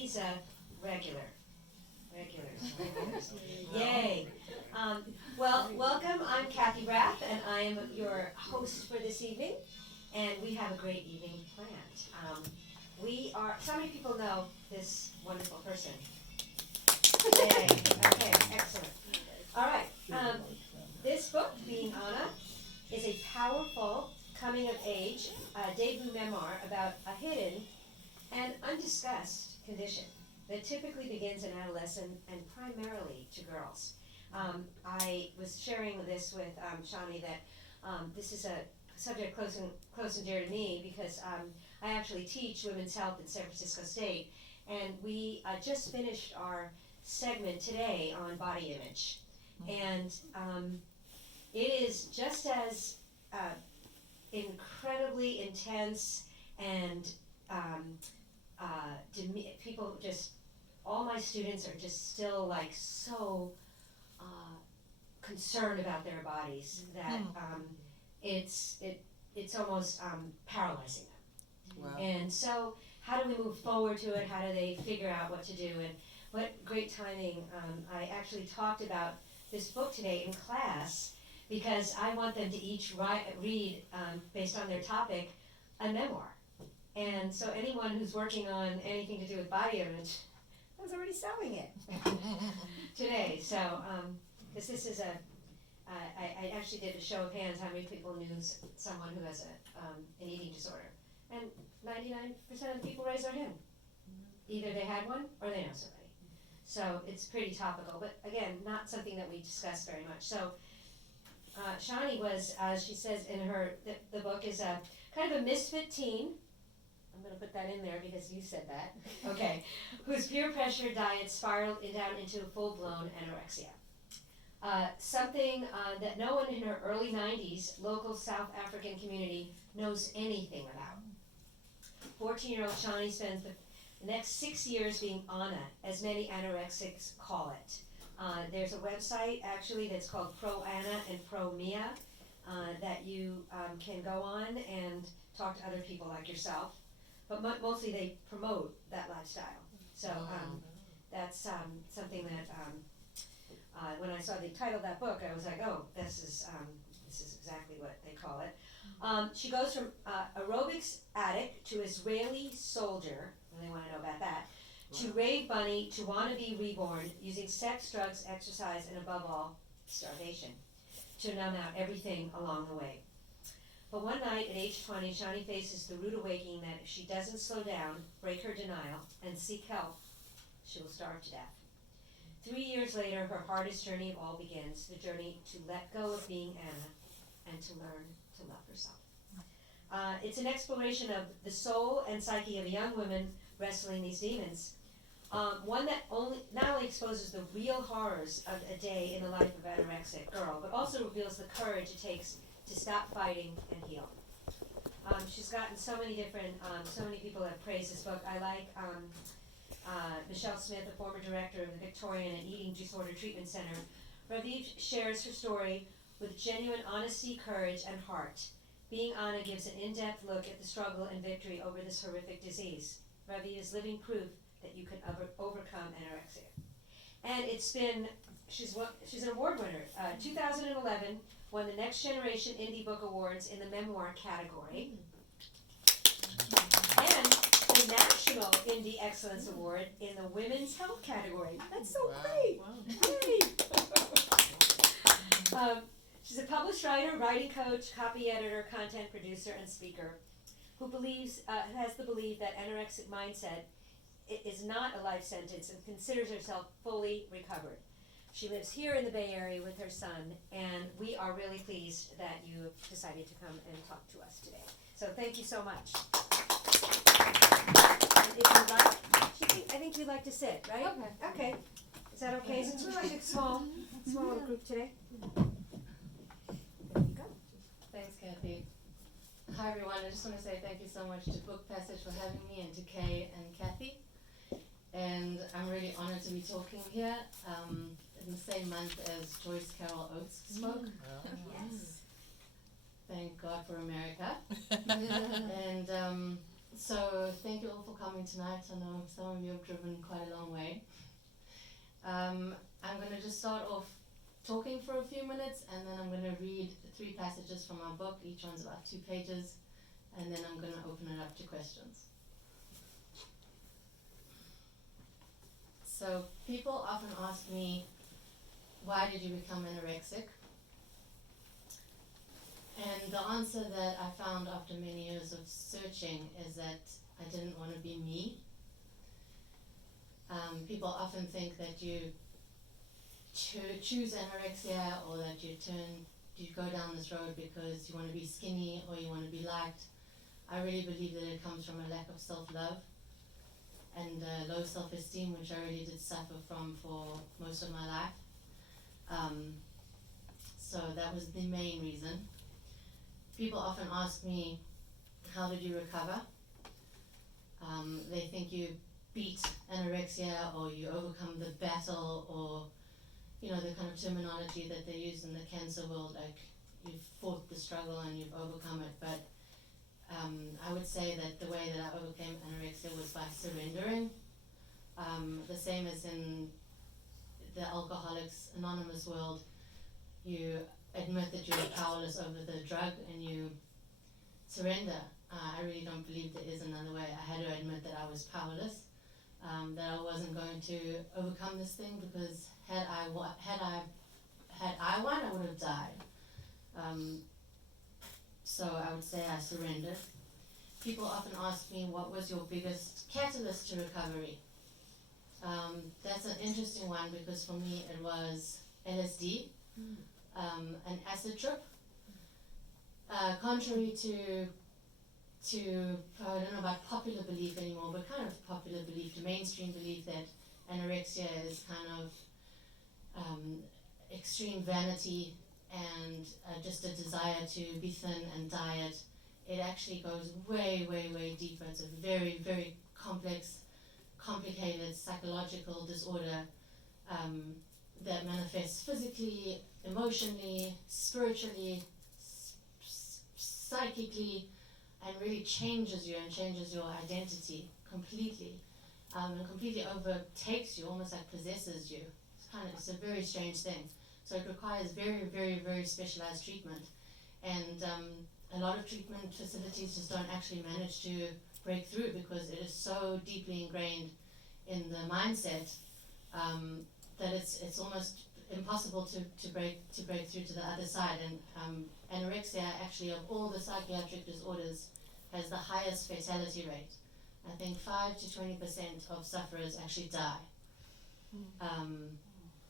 Kathy's a regular. Regulars. Yay. Well, welcome. I'm Kathy Rapp, and I am your host for this evening. And we have a great evening planned. So many people know this wonderful person. Yay. Okay, excellent. All right. This book, Being Anna, is a powerful coming-of-age debut memoir about a hidden and undiscussed condition that typically begins in adolescence and primarily to girls. I was sharing this with Shani that this is a subject close and dear to me because I actually teach women's health at San Francisco State, and we just finished our segment today on body image. And it is just as incredibly intense and people just, all my students are just still like so concerned about their bodies that it's almost paralyzing them. Wow. And so how do we move forward to it? How do they figure out what to do? And what great timing. I actually talked about this book today in class because I want them to each read, based on their topic, a memoir. And so anyone who's working on anything to do with body image, I was already selling it today. So, because this is I actually did a show of hands how many people knew someone who has an eating disorder. And 99% of the people raised their hand. Either they had one or they know somebody. So it's pretty topical, but again, not something that we discuss very much. So Shani was, as she says in her, the book is a kind of a misfit teen. I'm going to put that in there because you said that. Okay. Whose peer pressure diet spiraled down into full-blown anorexia. Something that no one in her early 90s local South African community knows anything about. 14-year-old Shani spends the next 6 years being Anna, as many anorexics call it. There's a website actually that's called Pro Anna and Pro Mia that you can go on and talk to other people like yourself. But mostly they promote that lifestyle. So that's something that when I saw the title of that book, I was like, oh, this is exactly what they call it. She goes from aerobics addict to Israeli soldier, and they want to know about that, to rave bunny to wannabe reborn, using sex, drugs, exercise, and above all, starvation, to numb out everything along the way. But one night at age 20, Shani faces the rude awakening that if she doesn't slow down, break her denial, and seek help, she will starve to death. 3 years later, her hardest journey of all begins, the journey to let go of being Anna and to learn to love herself. It's an exploration of the soul and psyche of a young woman wrestling these demons. One that not only exposes the real horrors of a day in the life of an anorexic girl, but also reveals the courage it takes to stop fighting and heal. She's gotten so many different, so many people have praised this book. I like Michelle Smith, the former director of the Victorian and Eating Disorder Treatment Center. Raviv shares her story with genuine honesty, courage, and heart. Being Anna gives an in-depth look at the struggle and victory over this horrific disease. Raviv is living proof that you can overcome anorexia. And she's an award winner. 2011 won the Next Generation Indie Book Awards in the memoir category. And the National Indie Excellence Award in the Women's Health category. That's so great! Wow. Yay! She's a published writer, writing coach, copy editor, content producer, and speaker who has the belief that anorexic mindset is not a life sentence and considers herself fully recovered. She lives here in the Bay Area with her son, and we are really pleased that you decided to come and talk to us today. So thank you so much. And if you'd like, I think you'd like to sit, right? Okay. Is that okay? Since we're like a small group today. There you go. Thanks, Kathy. Hi, everyone. I just want to say thank you so much to Book Passage for having me, and to Kay and Kathy. And I'm really honored to be talking here in the same month as Joyce Carol Oates spoke. Yes. Thank God for America. And So thank you all for coming tonight. I know some of you have driven quite a long way. I'm going to just start off talking for a few minutes, and then I'm going to read 3 passages from our book. Each one's about 2 pages, and then I'm going to open it up to questions. So people often ask me, why did you become anorexic? And the answer that I found after many years of searching is that I didn't want to be me. People often think that you choose anorexia, or that you go down this road because you want to be skinny or you want to be liked. I really believe that it comes from a lack of self-love and low self-esteem, which I really did suffer from for most of my life. So that was the main reason. People often ask me, how did you recover? They think you beat anorexia, or you overcome the battle, or the kind of terminology that they use in the cancer world, like you've fought the struggle and you've overcome it. But I would say that the way that I overcame anorexia was by surrendering. The same as in the Alcoholics Anonymous world, you admit that you're powerless over the drug and you surrender. I really don't believe there is another way. I had to admit that I was powerless, that I wasn't going to overcome this thing, because had I won, I would have died. So I would say I surrendered. People often ask me, what was your biggest catalyst to recovery? That's an interesting one, because for me it was LSD, an acid trip. Contrary to I don't know about popular belief anymore, but kind of popular belief, the mainstream belief that anorexia is kind of extreme vanity and just a desire to be thin and diet. It actually goes way, way, way deeper. It's a very, very complex, complicated psychological disorder that manifests physically, emotionally, spiritually, psychically, and really changes you and changes your identity completely, and completely overtakes you, almost like possesses you. It's a very strange thing. So it requires very, very, very specialized treatment, and a lot of treatment facilities just don't actually manage to break through, because it is so deeply ingrained in the mindset that it's almost impossible to break through to the other side. And anorexia, actually, of all the psychiatric disorders, has the highest fatality rate. I think 5 to 20% of sufferers actually die.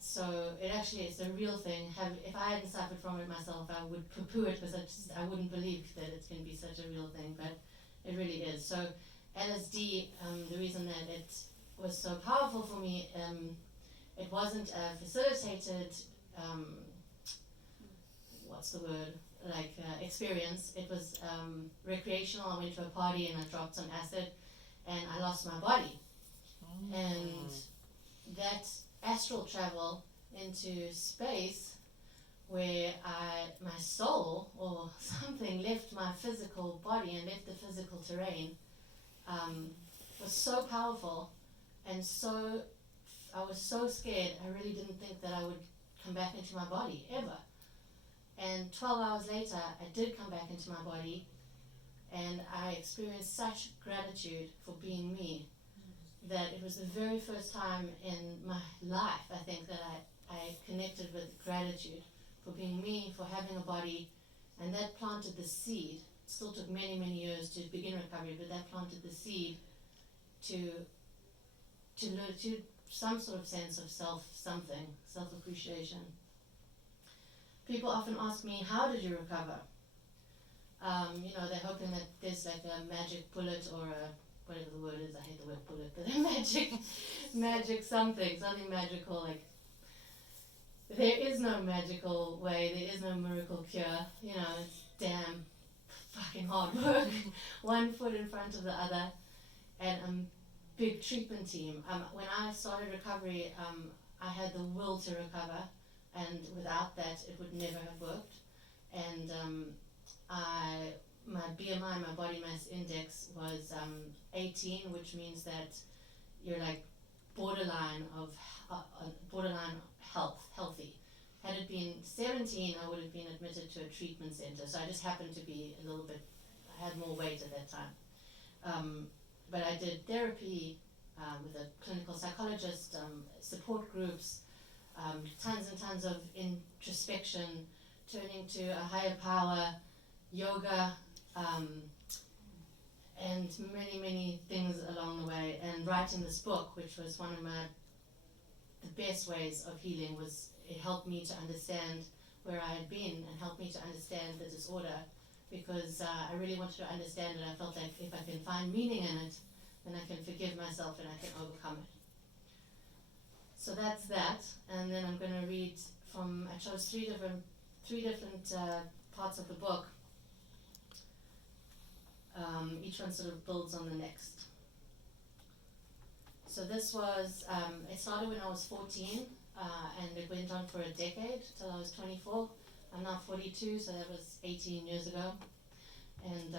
So it's a real thing. If I hadn't suffered from it myself, I would poo-poo it, because I wouldn't believe that it can be such a real thing, but it really is. So LSD, the reason that it was so powerful for me, it wasn't a facilitated, experience. It was recreational. I went to a party and I dropped some acid and I lost my body. And that astral travel into space, where my soul or something left my physical body and left the physical terrain, was so powerful, and I was so scared. I really didn't think that I would come back into my body ever. And 12 hours later, I did come back into my body, and I experienced such gratitude for being me, that it was the very first time in my life, I think, that I connected with gratitude for being me, for having a body, and that planted the seed. It still took many, many years to begin recovery, but that planted the seed to some sort of sense of self-appreciation. People often ask me, how did you recover? They're hoping that there's like a magic bullet, or whatever the word is. I hate the word bullet, but a magic something magical. Like, there is no magical way. There is no miracle cure. It's damn fucking hard work. One foot in front of the other, and a big treatment team. When I started recovery, I had the will to recover, and without that, it would never have worked. And my BMI, my body mass index, was 18, which means that you're like borderline healthy. Had it been 17, I would have been admitted to a treatment center. So I just happened to be a little bit, I had more weight at that time. But I did therapy with a clinical psychologist, support groups, tons and tons of introspection, turning to a higher power, yoga, and many, many things along the way. And writing this book, which was one of the best ways of healing, was it helped me to understand where I had been and helped me to understand the disorder, because I really wanted to understand it. I felt like if I can find meaning in it, then I can forgive myself and I can overcome it. So that's that, and then I'm going to read from, I chose three different parts of the book. Each one sort of builds on the next. So this was, it started when I was 14, and it went on for a decade till I was 24. I'm now 42, so that was 18 years ago, and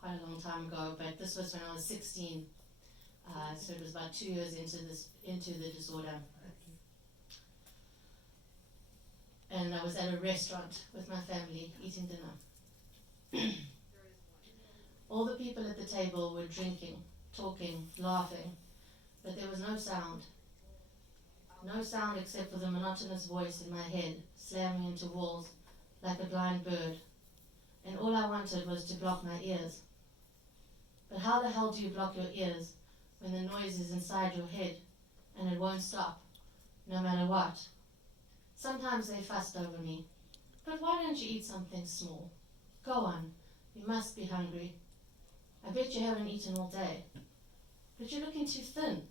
quite a long time ago. But this was when I was 16, so it was about 2 years into the disorder. And I was at a restaurant with my family eating dinner. All the people at the table were drinking, talking, laughing, but there was no sound. No sound except for the monotonous voice in my head, slamming into walls like a blind bird. And all I wanted was to block my ears. But how the hell do you block your ears when the noise is inside your head and it won't stop, no matter what? Sometimes they fussed over me. But why don't you eat something small? Go on, you must be hungry. I bet you haven't eaten all day. But you're looking too thin.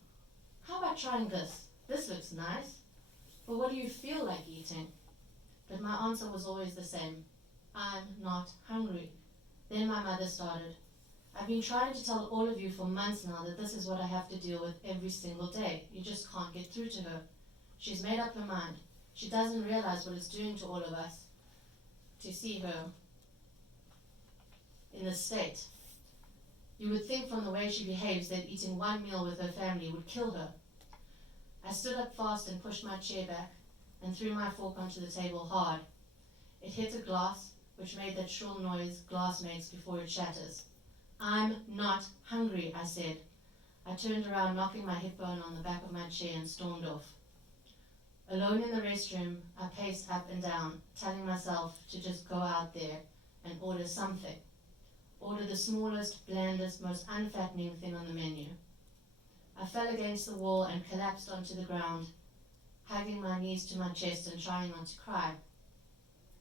How about trying this? This looks nice. But what do you feel like eating? But my answer was always the same. I'm not hungry. Then my mother started. I've been trying to tell all of you for months now that this is what I have to deal with every single day. You just can't get through to her. She's made up her mind. She doesn't realize what it's doing to all of us to see her in this state. You would think from the way she behaves that eating one meal with her family would kill her. I stood up fast and pushed my chair back and threw my fork onto the table hard. It hit a glass, which made that shrill noise glass makes before it shatters. I'm not hungry, I said. I turned around, knocking my hip bone on the back of my chair, and stormed off. Alone in the restroom, I paced up and down, telling myself to just go out there and order something. Order the smallest, blandest, most unfattening thing on the menu. I fell against the wall and collapsed onto the ground, hugging my knees to my chest and trying not to cry.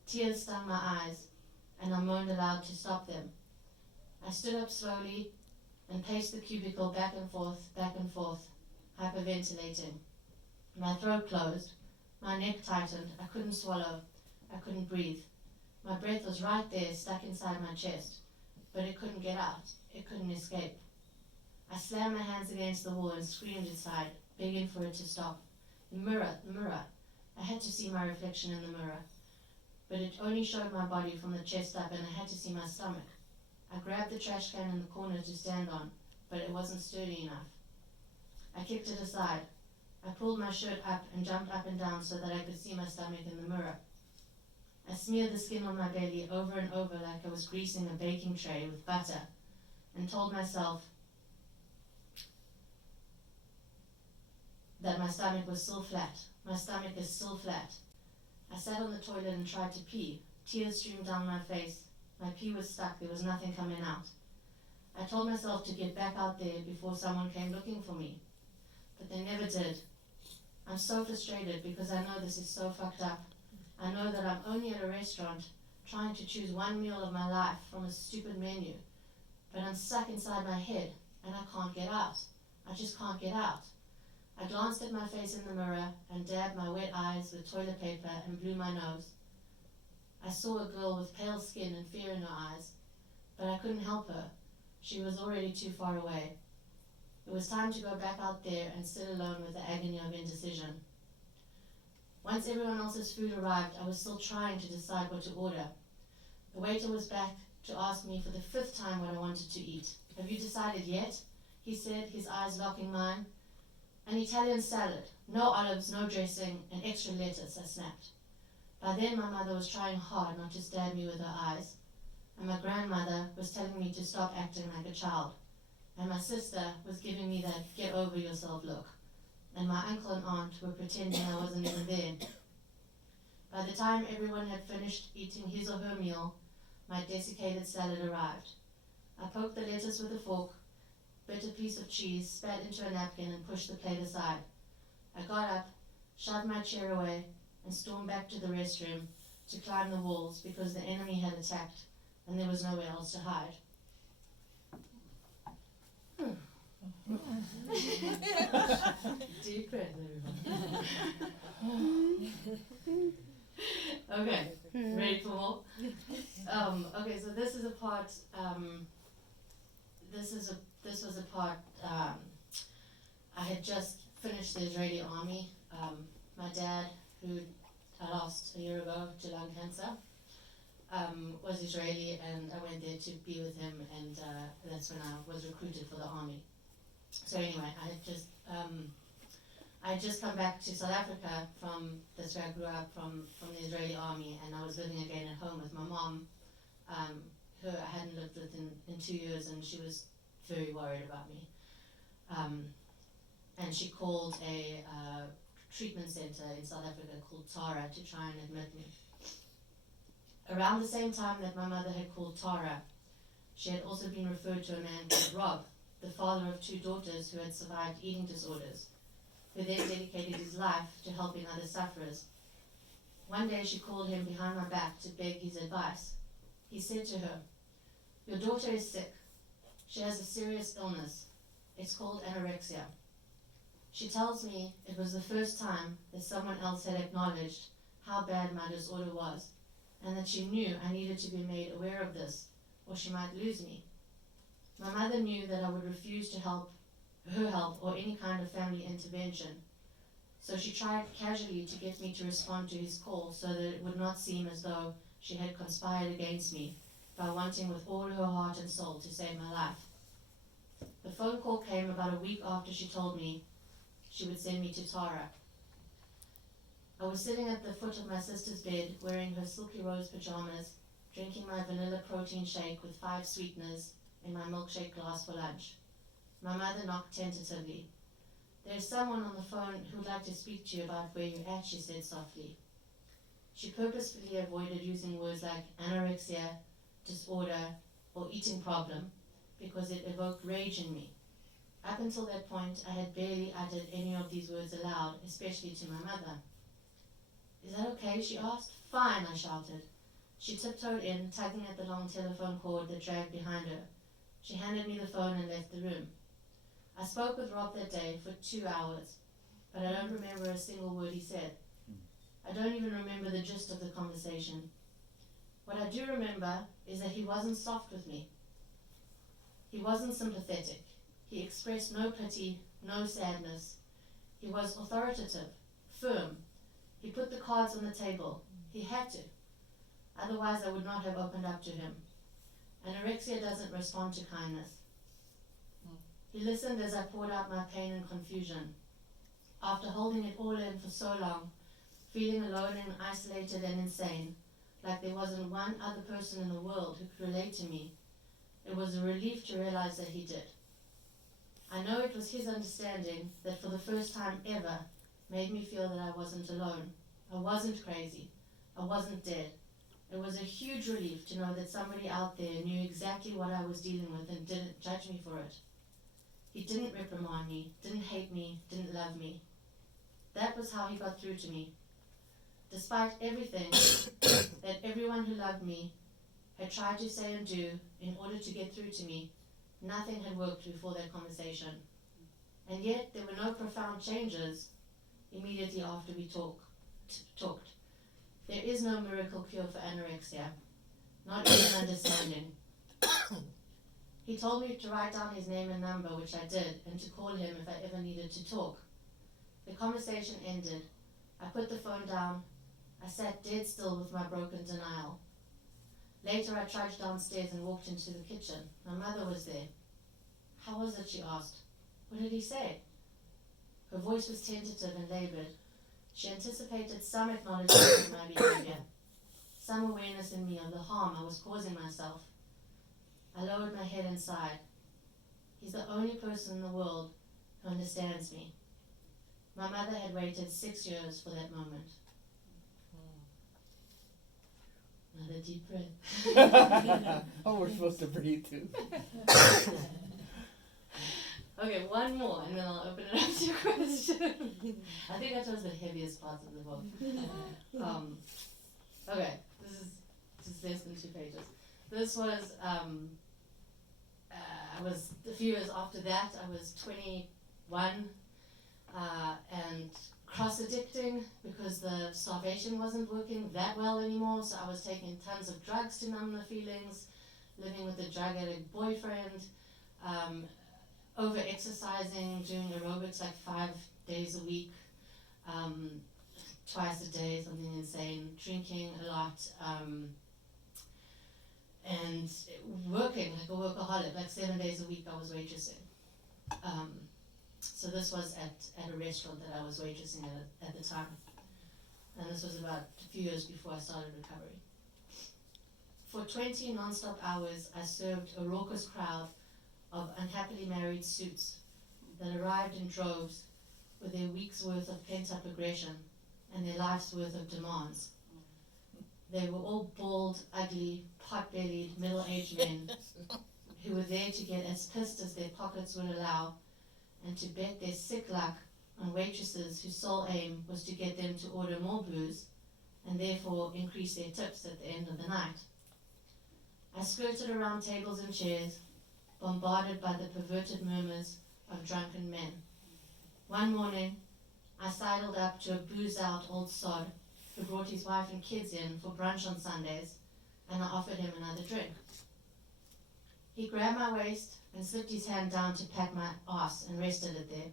Tears stung my eyes, and I moaned aloud to stop them. I stood up slowly and paced the cubicle back and forth, hyperventilating. My throat closed, my neck tightened, I couldn't swallow, I couldn't breathe. My breath was right there, stuck inside my chest, but it couldn't get out, it couldn't escape. I slammed my hands against the wall and screamed inside, begging for it to stop. The mirror. I had to see my reflection in the mirror, but it only showed my body from the chest up, and I had to see my stomach. I grabbed the trash can in the corner to stand on, but it wasn't sturdy enough. I kicked it aside. I pulled my shirt up and jumped up and down so that I could see my stomach in the mirror. I smeared the skin on my belly over and over like I was greasing a baking tray with butter, and told myself that my stomach was still flat. My stomach is still flat. I sat on the toilet and tried to pee. Tears streamed down my face. My pee was stuck. There was nothing coming out. I told myself to get back out there before someone came looking for me, but they never did. I'm so frustrated because I know this is so fucked up. I know that I'm only at a restaurant trying to choose one meal of my life from a stupid menu, but I'm stuck inside my head and I can't get out. I just can't get out. I glanced at my face in the mirror and dabbed my wet eyes with toilet paper and blew my nose. I saw a girl with pale skin and fear in her eyes, but I couldn't help her. She was already too far away. It was time to go back out there and sit alone with the agony of indecision. Once everyone else's food arrived, I was still trying to decide what to order. The waiter was back to ask me for the 5th time what I wanted to eat. "Have you decided yet?" he said, his eyes locking mine. "An Italian salad, no olives, no dressing, and extra lettuce," I snapped. By then my mother was trying hard not to stab me with her eyes, and my grandmother was telling me to stop acting like a child, and my sister was giving me that "get over yourself" look, and my uncle and aunt were pretending I wasn't even there. By the time everyone had finished eating his or her meal, my desiccated salad arrived. I poked the lettuce with a fork, bit a piece of cheese, spat into a napkin, and pushed the plate aside. I got up, shoved my chair away, and stormed back to the restroom to climb the walls because the enemy had attacked and there was nowhere else to hide. Deep breath, everyone. Okay, ready for more? Okay, so this is a part. This was a part. I had just finished the Israeli army. My dad, who I lost a year ago to lung cancer, was Israeli, and I went there to be with him, and that's when I was recruited for the army. So anyway, I had just come back to South Africa from, that's where I grew up, from the Israeli army, and I was living again at home with my mom, who I hadn't lived with in 2 years, and she was very worried about me. And she called a treatment center in South Africa called Tara to try and admit me. Around the same time that my mother had called Tara, she had also been referred to a man called Rob, the father of 2 daughters who had survived eating disorders, who then dedicated his life to helping other sufferers. One day she called him behind my back to beg his advice. He said to her, "Your daughter is sick. She has a serious illness. It's called anorexia. She tells me it was the first time that someone else had acknowledged how bad my disorder was, and that she knew I needed to be made aware of this, or she might lose me. My mother knew that I would refuse to help or any kind of family intervention, so she tried casually to get me to respond to his call so that it would not seem as though she had conspired against me by wanting with all her heart and soul to save my life. The phone call came about a week after she told me she would send me to Tara. I was sitting at the foot of my sister's bed, wearing her silky rose pajamas, drinking my vanilla protein shake with 5 sweeteners in my milkshake glass for lunch. My mother knocked tentatively. "There's someone on the phone who'd like to speak to you about where you're at," she said softly. She purposefully avoided using words like anorexia, disorder, or eating problem because it evoked rage in me. Up until that point, I had barely uttered any of these words aloud, especially to my mother. "Is that okay?" she asked. "Fine," I shouted. She tiptoed in, tugging at the long telephone cord that dragged behind her. She handed me the phone and left the room. I spoke with Rob that day for 2 hours, but I don't remember a single word he said. I don't even remember the gist of the conversation. What I do remember is that he wasn't soft with me. He wasn't sympathetic. He expressed no pity, no sadness. He was authoritative, firm. He put the cards on the table. He had to. Otherwise, I would not have opened up to him. Anorexia doesn't respond to kindness. He listened as I poured out my pain and confusion. After holding it all in for so long, feeling alone and isolated and insane, like there wasn't one other person in the world who could relate to me, it was a relief to realize that he did. I know it was his understanding that for the first time ever made me feel that I wasn't alone. I wasn't crazy. I wasn't dead. It was a huge relief to know that somebody out there knew exactly what I was dealing with and didn't judge me for it. He didn't reprimand me, didn't hate me, didn't love me. That was how he got through to me. Despite everything that everyone who loved me had tried to say and do in order to get through to me, nothing had worked before that conversation. And yet there were no profound changes immediately after we talked. There is no miracle cure for anorexia, not even understanding. He told me to write down his name and number, which I did, and to call him if I ever needed to talk. The conversation ended. I put the phone down. I sat dead still with my broken denial. Later I trudged downstairs and walked into the kitchen. My mother was there. How was it, she asked. What did he say? Her voice was tentative and laboured. She anticipated some acknowledgement of my behaviour, some awareness in me of the harm I was causing myself. I lowered my head and sighed. He's the only person in the world who understands me. My mother had waited 6 years for that moment. Another deep breath. Oh, we're supposed to breathe too. Okay, one more, and then I'll open it up to your question. I think that was the heaviest part of the book. Okay, this is less than 2 pages. This was, I was a few years after that. I was 21 and cross-addicting because the starvation wasn't working that well anymore, so I was taking tons of drugs to numb the feelings, living with a drug addict boyfriend, over-exercising, doing aerobics like 5 days a week, twice a day, something insane, drinking a lot, and working like a workaholic, like 7 days a week I was waitressing. So this was at a restaurant that I was waitressing at the time. And this was about a few years before I started recovery. For 20 non-stop hours, I served a raucous crowd of unhappily married suits that arrived in droves with their week's worth of pent-up aggression and their life's worth of demands. They were all bald, ugly, pot-bellied, middle-aged men who were there to get as pissed as their pockets would allow and to bet their sick luck on waitresses whose sole aim was to get them to order more booze and therefore increase their tips at the end of the night. I skirted around tables and chairs, bombarded by the perverted murmurs of drunken men. One morning, I sidled up to a boozed-out old sod who brought his wife and kids in for brunch on Sundays, and I offered him another drink. He grabbed my waist and slipped his hand down to pat my ass and rested it there.